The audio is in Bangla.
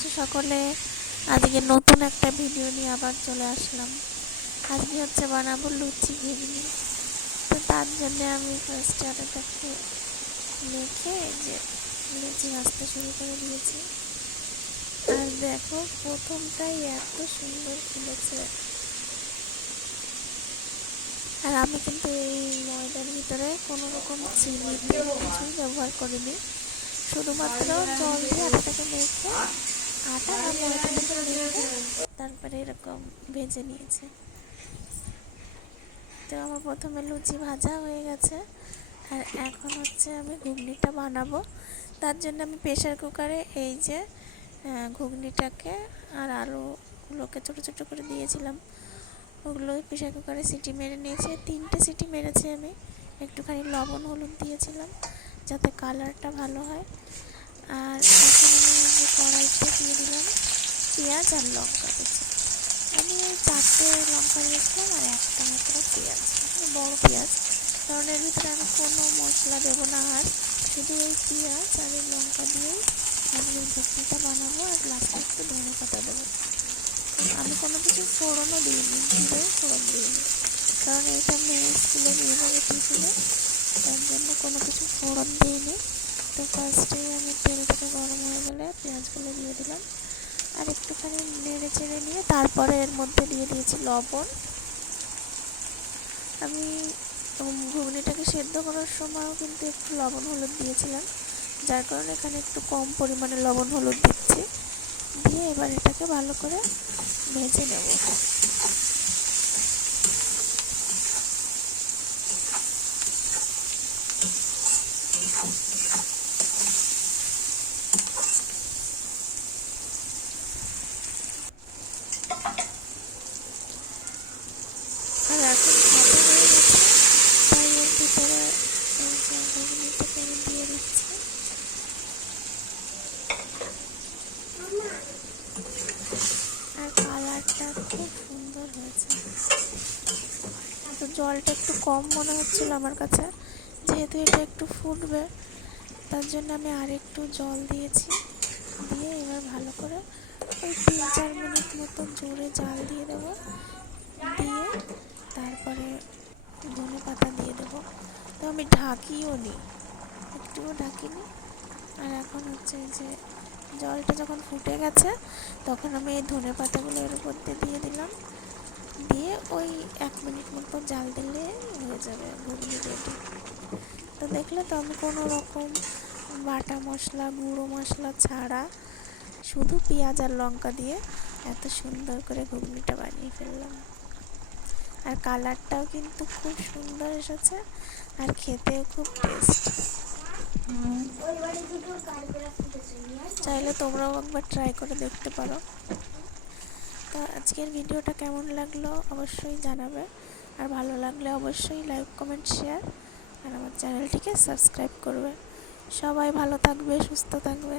আছো সকলে? আজকে নতুন একটা ভিডিও নিয়ে আবার চলে আসলাম। আজকে হচ্ছে বানাবো লুচি ঘুগনি। তো তার জন্য আমি ফার্স্টে আটাটাকে মেখে যে লুচি ভাজতে শুরু করে দিয়েছি। আর দেখো প্রথমটাই এত সুন্দর ফুলেছে। আর আমি কিন্তু এই ময়দার ভিতরে কোনো রকম চিনি তেল কিছুই ব্যবহার করিনি, শুধুমাত্র জল দিয়ে আটাটাকে মেখে আটা আর ময়দাটাকে মেখে তারপরে এরকম ভেজে নিয়েছে। তো আমার প্রথমে লুচি ভাজা হয়ে গেছে। আর এখন হচ্ছে আমি ঘুগনিটা বানাবো। তার জন্য আমি প্রেশার কুকারে এই যে ঘুগনিটাকে আর আলুগুলোকে ছোটো ছোটো করে দিয়েছিলাম, ওগুলো প্রেশার কুকারে সিটি মেরে নিয়েছে। 3টে সিটি মেরেছি আমি। একটুখানি লবণ হলুদ দিয়েছিলাম যাতে কালারটা ভালো হয়। আর এখন আমি যে কড়াইতে দিয়ে দিলাম পেঁয়াজ আর লঙ্কা কুচি। আমি 4টে লঙ্কা দিয়েছিলাম আর একটা মাত্র পেঁয়াজ, বড় পেঁয়াজ, কারণ এর ভিতরে আমি কোনো মশলা দেবো না। আর শুধু এই পেঁয়াজ আর এই লঙ্কা দিয়েই আমি এই ঘুগনিটা বানাবো। আর লাস্টে একটু ধনে পাতা দেবো। আমি কোনো কিছু ফোড়নও দিইনি, জিরেও ফোড়ন দিইনি, কারণ এইটা মেয়ে স্কুলে নিয়ে যাবে টিফিনে, তার জন্য কোনো কিছু ফোড়ন দিইনি। তো ফার্স্টেই আমি তেলটাকে গরম হয়ে গেলে পেঁয়াজগুলো দিয়ে দিলাম আর একটুখানি নেড়ে চেড়ে নিয়ে তারপরে এর মধ্যে দিয়ে দিয়েছি লবণ। আমি ঘুগনিটাকে সেদ্ধ করার সময়ও কিন্তু একটু লবণ হলুদ দিয়েছিলাম, যার কারণে এখানে একটু কম পরিমাণে লবণ হলুদ দিচ্ছি। দিয়ে এবার এটাকে ভালো করে ভেজে নেব। আর এখন ভাজা হয়ে গেছে, তাই এর ভিতরে ঘুগনিটাকে আমি দিয়ে দিচ্ছি। আর কালারটা খুব সুন্দর হয়েছে। তো জলটা একটু কম মনে হচ্ছিল আমার কাছে, যেহেতু এটা একটু ফুটবে তার জন্য আমি আর একটু জল দিয়েছি। দিয়ে এবার ভালো করে ওই 3-4 মিনিট মতন জোরে জাল দিয়ে দেবো। দিয়ে তারপরে ধনে পাতা দিয়ে দেবো। তো আমি ঢাকিও নি, একটুও ঢাকিনি। আর এখন হচ্ছে যে জলটা যখন ফুটে গেছে তখন আমি এই ধনে পাতাগুলো এর উপর দিয়ে দিলাম। দিয়ে ওই 1 মিনিট মতো জাল দিলে হয়ে যাবে ঘুগনি রেডি। তো দেখলে তো আমি কোনো রকম বাটা মশলা গুঁড়ো মশলা ছাড়া শুধু পেঁয়াজ আর লঙ্কা দিয়ে এত সুন্দর করে ঘুগনিটা বানিয়ে ফেললাম। আর কালারটাও কিন্তু খুব সুন্দর এসেছে আর খেতেও খুব টেস্ট। চাইলে তোমরাও একবার ট্রাই করে দেখতে পারো। তো আজকের ভিডিওটা কেমন লাগলো অবশ্যই জানাবে। আর ভালো লাগলে অবশ্যই লাইক কমেন্ট শেয়ার আর আমার চ্যানেলটিকে সাবস্ক্রাইব করবে। সবাই ভালো থাকবে, সুস্থ থাকবে।